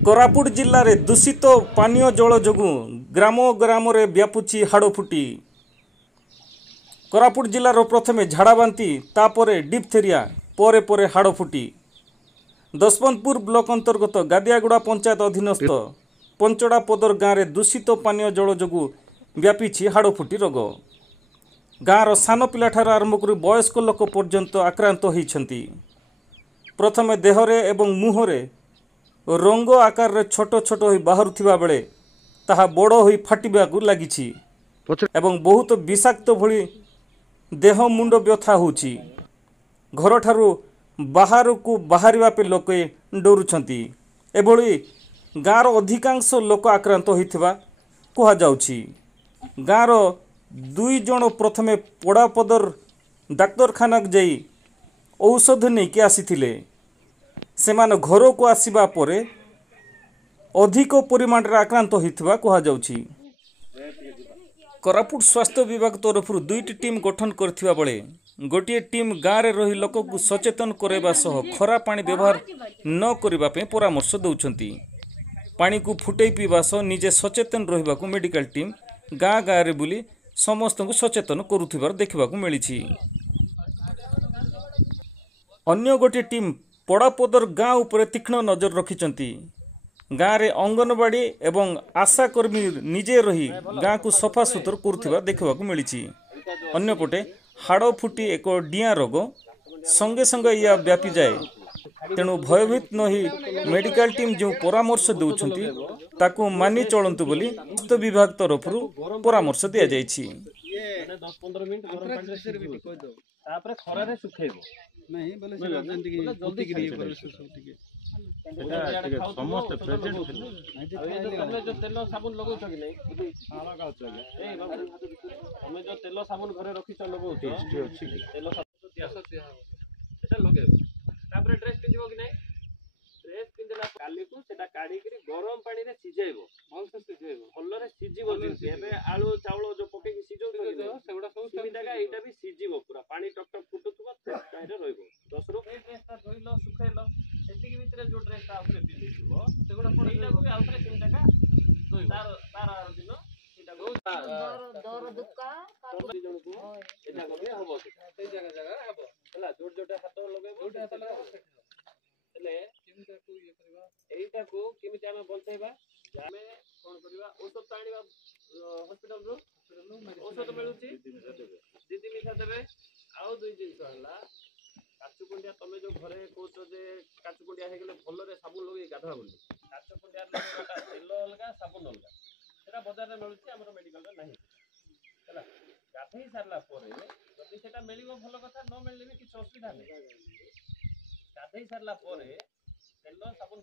कोरापुट जिल्ला रे दूषित पानीय जल जोगु ग्राम ग्राम रे व्यापुची हाड़फुटी। कोरापुट जिल्लार प्रथमे झाड़ाबांती तापरे डिप्थेरिया परे परे हाड़फुटी। दशवंतपुर ब्लॉक अंतर्गत गादियागुड़ा पंचायत अधीनस्थ पंचड़ापदर गाँव में दूषित पानीय जल जोगु व्यापी हाड़फुटी रोग। गाँवर सान पिलाठार आरंभ कर वयस्क लोक पर्यंत आक्रांत होइछंती। प्रथमे देहरे एवं मुहरे रंग आकार रे छोट छोट होई बाहरुथिबा बेले ताहा बड़ होई फाटिबाकू लागिछि एवं बहुत विषाक्त भली देह मुंड व्यथा होछि। घर ठारू बाहर को बाहरिबा पे लोके डरुछंती। एभली गाँवर अधिकांश लोक आक्रांत होइथिबा कुहा जाउछि। गाँवर 2 जण प्रथमे पोड़ापदर डाक्तरखाना जाई औषध नहीं आसीथिले। सेमान घर को आसीबा परे अधिक परिमाण रे आक्रांत होइथिबा कुहा जाउछि। कोरापुट स्वास्थ्य विभाग तरफ 2टी टीम गठन करथिबा बेले गोटे टीम गाँव रे रही लोक को सचेतन करबा सह खरा पानी व्यवहार न करबा पे परामर्श दउछंती। पानी को फुटई पीबा सह निजे सचेतन रहिबाकू मेडिकल टीम गाँ गाँ रे बुली समस्त को सचेतन करुथिबार देखिबाकू मिलिछि। अन्य गोटे टीम पोड़ापदर गाँ उपरे तीक्ष्ण नजर रखिचंती। गाँ रे अंगनवाड़ी एवं आशा कर्मी निजे रही गाँ को सफा सुतर करुथिबा देखिबाकू मिलिछि। अन्यपटे हाड़फुटी एक डिया रोग संगे संगे या व्यापी जाए। तेणु भयभीत न ही मेडिकल टीम जो परामर्श दउछंती ताकू मानि चलंतु बोली स्वास्थ्य विभाग तरफ परामर्श दिया जायछि। 10-15 मिनिट गरम पानी रे सिझेबो तापर खरा रे सुखेइबो नहीं बोले से जंती की जल्दी करी पर सब ठीक है समस्त प्रेजेंट थे जो तेल साबुन लगौ छ कि नहीं हां लगाउ छ ए बाबू हमें जो तेल साबुन घरे रखी छ लगौ छ तेल साबुन एटा लगे तापर ड्रेस पिंदिबो कि नहीं ड्रेस पिंदला काली को सेटा काढी करी गरम पानी रे सिझेइबो भल से सिझेइबो भल रे सिझिबो जिंसी एबे आलू चावल जो पके की सिझो सेगुडा सब सिमिटागा एटा भी सिझिबो पूरा पानी टक टक फुटुथबो ताइरे रहइबो 10 रु ड्रेस ता धोइलो सुखेइलो सेति के भीतर जो ड्रेस ता आउरे पिंदिबो सेगुडा पड़ीला को भी आउरे सिमिटागा दोइ तार दिन सेटा दर दुक्का काटी जण को एटा करे हबो सेई जगह जगह हबो हला जोट जोटा हाथ लगेबो जोटा हाथ लगाबो हेले केमिटा को ये करबा एटा को केमिटा हम बलतेबा जामे कोन करबा औषध ताणीबा हॉस्पिटल रो औषध मिलुची दीदी मिठा देबे आउ दुई दिन हला काचु कुंडिया तमे जो घरे कोच जे काचु कुंडिया हे गेले भल रे साबुन लगे गाधा बोली काचु कुंडिया लगेटा तेल अलगा साबुन अलगा सेटा बाजार रे मिलुची हमर मेडिकल रे नाही हला गाधई सारला परे जदी सेटा मिलिबो भल कथा न मिलले भी किछ असुविधा नै गाधई सारला परे तेल साबुन